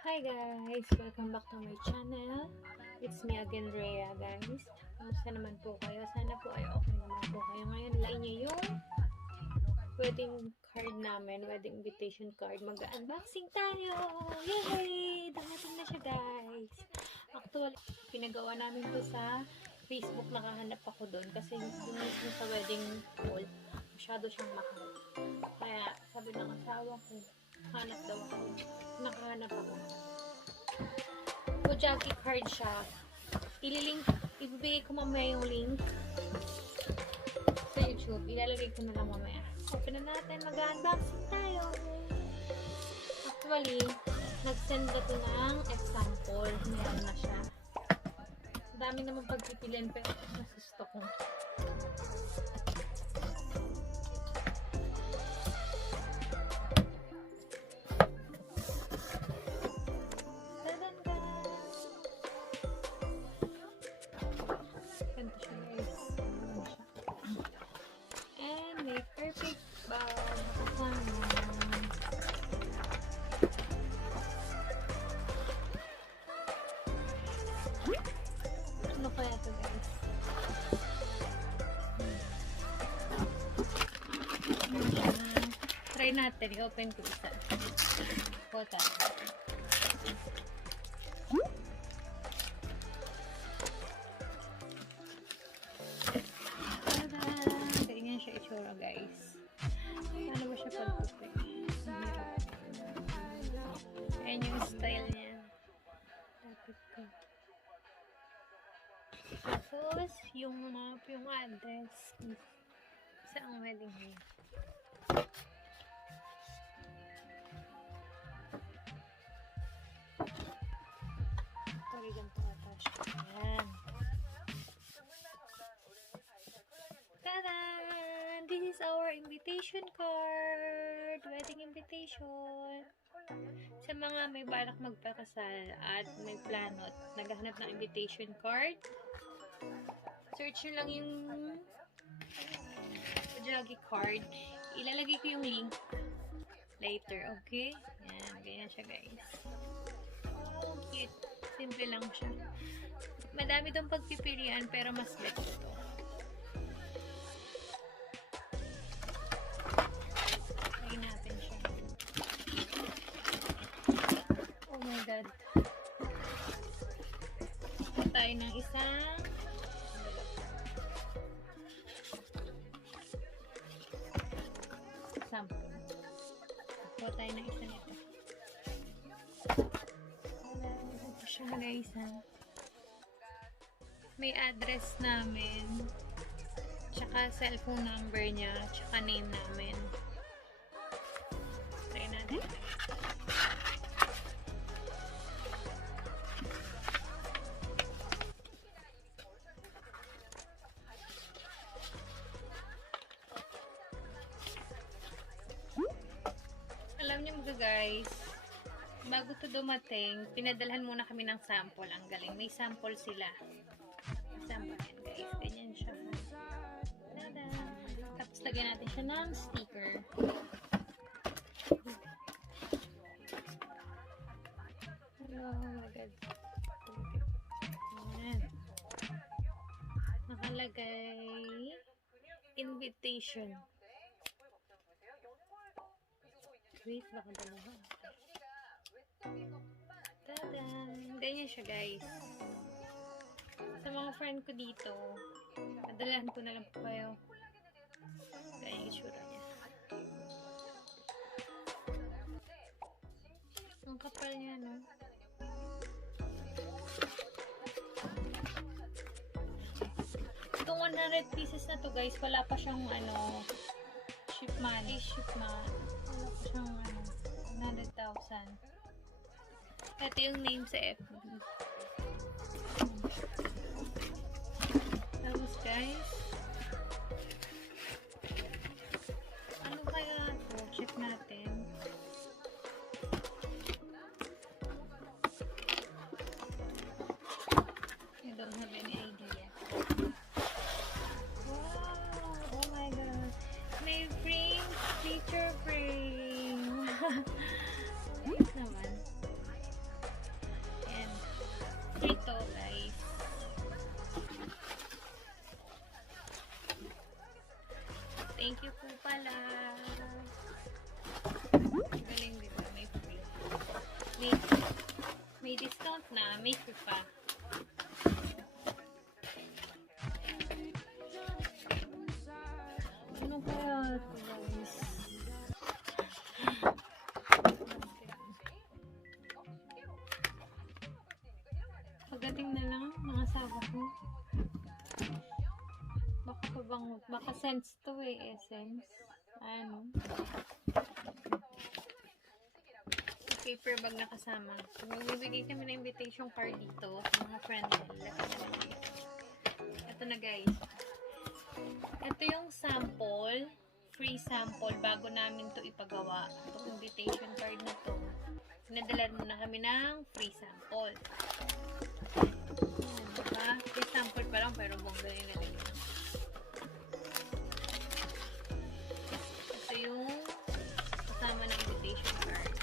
Hi guys! Welcome back to my channel. It's me again, Rhea guys. Kamusta naman po kayo? Sana po ay okay naman po kayo. Ngayon, lain niyo yung wedding card namin, wedding invitation card. Mag-unboxing tayo! Yay! Dumating na siya guys! Actually, pinagawa namin to sa Facebook. Nakahanap ako doon kasi yung mismo sa wedding hall, masyado siyang mahal. Kaya sabi ng asawa ko, hanap daw ako. Nakahanap ako. BOJAGICARD siya. Ibibigay ko mamaya yung link sa YouTube. Ilalagay ko na lang mamaya. Open na natin. Mag-unboxing tayo. Actually, nag-send na to ng example. Meron na siya. Dami naman pagpipilian pero nasusto ko. Perfect bag. Ano kaya ito guys? Try natin. I-open ko isa. Kota. Ganyan siya itsura guys. Paano ba siya pagpupi? Ayan yung style niya. Lapit ko. Tapos, yung map, yung address. Saan wedding niya? Ganito ata siya. Ayan. Tada! This is our invitation card. Wedding invitation. Sa mga may balak magpakasal at may plano at naghahanap ng invitation card, search nyo lang yung BOJAGICARD. Ilalagay ko yung link later, okay? Yan, ganyan siya guys. Oh, cute. Simple lang siya. Madami dong pagpipilian pero mas bet ito. Lagyan natin siya. Oh my god. Tayo ng isang sample. Kuha tayo ng isa nito. Ito siya guys ha. May address namin, tsaka cellphone number niya, tsaka name namin. Try natin. Alam niyo mga guys, bago to dumating, pinadalhan muna kami ng sample. Ang galing. May sample sila. Sample yan guys. Ganyan siya. Tada! Tapos lagyan natin siya ng sticker. Oh my god. Ayan. Nakalagay invitation. Wait, baka dalawa. Tada! Ganyan siya guys. Sa mga friend ko dito, padalahan ko na lang po kayo. Ganyan yung itsura niya. Ang kapal niya, no? Itong 100 pieces na to guys, wala pa siyang ship money. Wala pa siyang 100,000. Ito yung name sa FB. Tapos guys, ano kaya ito? Check natin. I don't have any idea. Wow! Oh my god! May frame! Picture frame! Nice naman. discount na. May free pa. Ano kaya ito, guys? Pagdating na lang, mga asawa ko. Baka sense to eh, essence. Ano? Paper bag na kasama. So, magbibigay kami ng invitation card dito sa mga friend nila. Ito na, guys. Ito yung sample. Free sample bago namin to ipagawa. Itong invitation card na to. Pinadala muna kami ng free sample. Diba? Free sample pa lang pero bongga na rin. Ito yung kasama ng invitation card.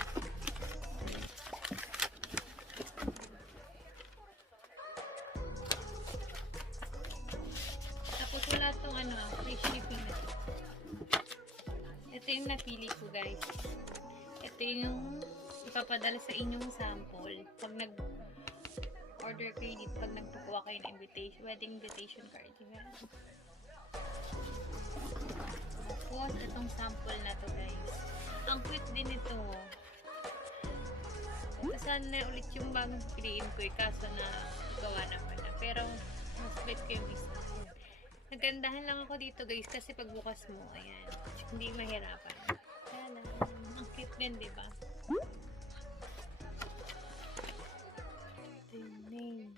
Tapos wala itong free shipping na ito. Ito yung napili ko, guys. Ito yung ipapadala sa inyong sample. Pag nag-order kayo dito, pag nagpakuha kayo ng wedding invitation card. Diba? Tapos, itong sample na to, guys. Ang cute din ito. Sana ulit yung bagong piliin ko, kaso na gawa naman na. Pero, mas bet ko yung isa. Nagandahan lang ako dito, guys, kasi pagbukas mo, ayan, hindi mahirapan. Ayan, ang cute din, diba? Ito yung name.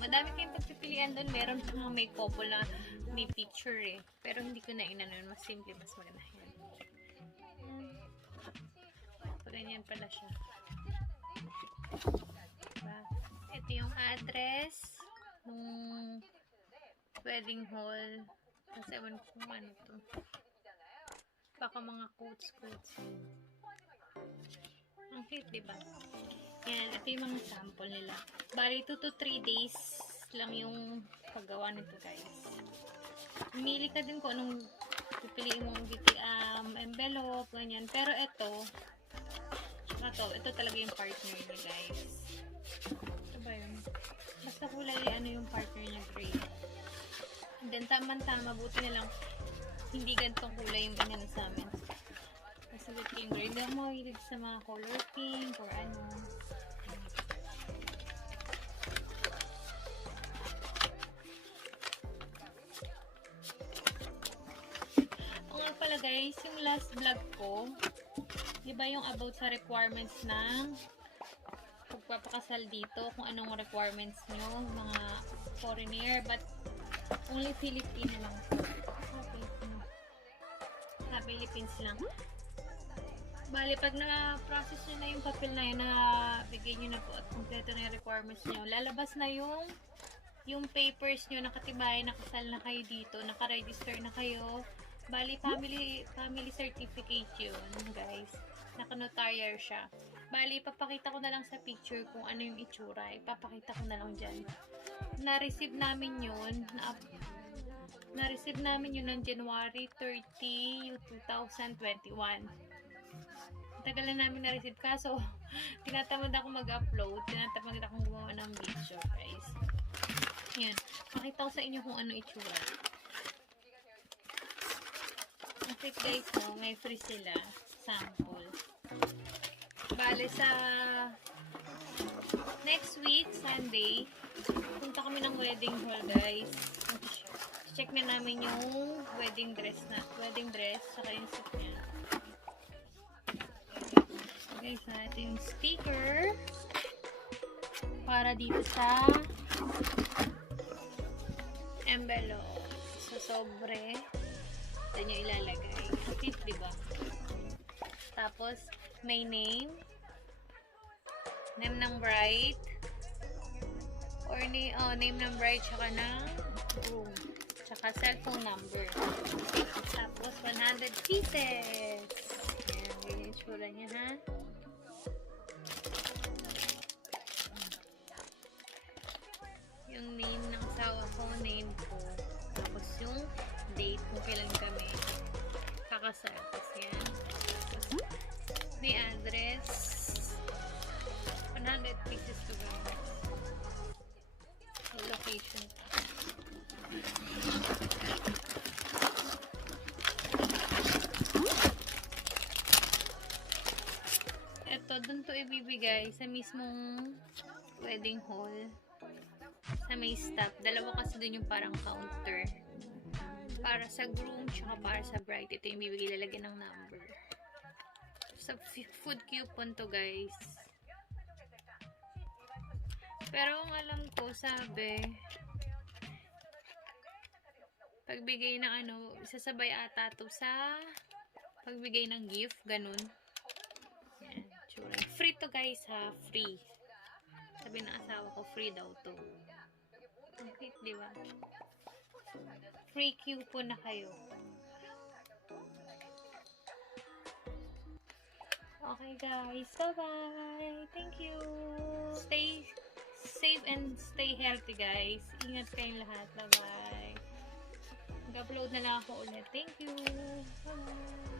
Madami kayong pagpipilian doon. Meron pa may couple na may picture eh. Pero hindi ko na inanon. Mas simple, mas maganda yan. Ganyan pala siya. Diba? Ito yung address ng wedding hall. Kasi ewan ko kung ano to. Baka mga quotes. Ang cute, diba? Yan, ito yung mga sample nila. Bali, 2 to 3 days lang yung paggawa nito, guys. Pumili ka din kung anong pipiliin mong envelope, ganyan. Pero ito talaga yung partner niya, guys. Ito ba yun? Basta kulay, yung partner niya, gray. And then, tama-tama, buti na lang, hindi ganitong kulay yung inano sa amin. Kasi with yung gray, hindi ako mahilig sa mga color pink or ano. Guys, yung last vlog ko, diba yung about sa requirements ng pagpapakasal dito, kung anong requirements nyo, mga foreigner, but only Filipino lang. Philippines lang. Bali, pag na-process nyo na yung papel na yun, na bigay nyo na po at kompleto na yung requirements nyo, lalabas na yung papers nyo, nakatibay, nakasal na kayo dito, nakaregister na kayo. Bali, family certificate yun, guys. Naka-notarial siya. Bali, papakita ko na lang sa picture kung ano yung itsura. Ipapakita ko na lang dyan. Na-receive namin yun ng January 30, 2021. Tagal na namin na-receive. Kaso, tinatamad ako mag-upload. Tinatamad akong gumawa ng video, guys. Yan. Pakita ko sa inyo kung ano itsura. Okay, guys, may free sila. Sample. Bale, sa next week, Sunday, punta kami ng wedding hall, guys. Check na namin yung wedding dress, saka yung suit niya. Guys, ito yung sticker para dito sa envelope. So, sobre. Ito nyo ilalagay. Tip, diba? Tapos, may name ng bride, or name ng bride, tsaka ng groom, tsaka cellphone number. Tapos, 100 pieces. Ayan, ganyan yung tsura niya, ha? Yung name ng asawa ko, name ko. Tapos, yung date kung kailan kami kakasal. Tapos yan. ibibigay sa mismong wedding hall. Sa may stop. Dalawa kasi dun yung parang counter. Para sa groom, tsaka para sa bride. Ito yung bibigay, lalagyan ng number. Sa food coupon to, guys. Pero ang alam ko, sabi, pagbigay ng ano, sasabay ata to sa pagbigay ng gift, ganun. Yan, tsura. Free to, guys, ha? Free. Sabi ng asawa ko, free daw to. Okay, di ba? Free coupon na kayo. Okay, guys. Bye-bye. Thank you. Stay safe and stay healthy, guys. Ingat kayong lahat. Bye-bye. Mag-upload na lang ako ulit. Thank you. Bye-bye.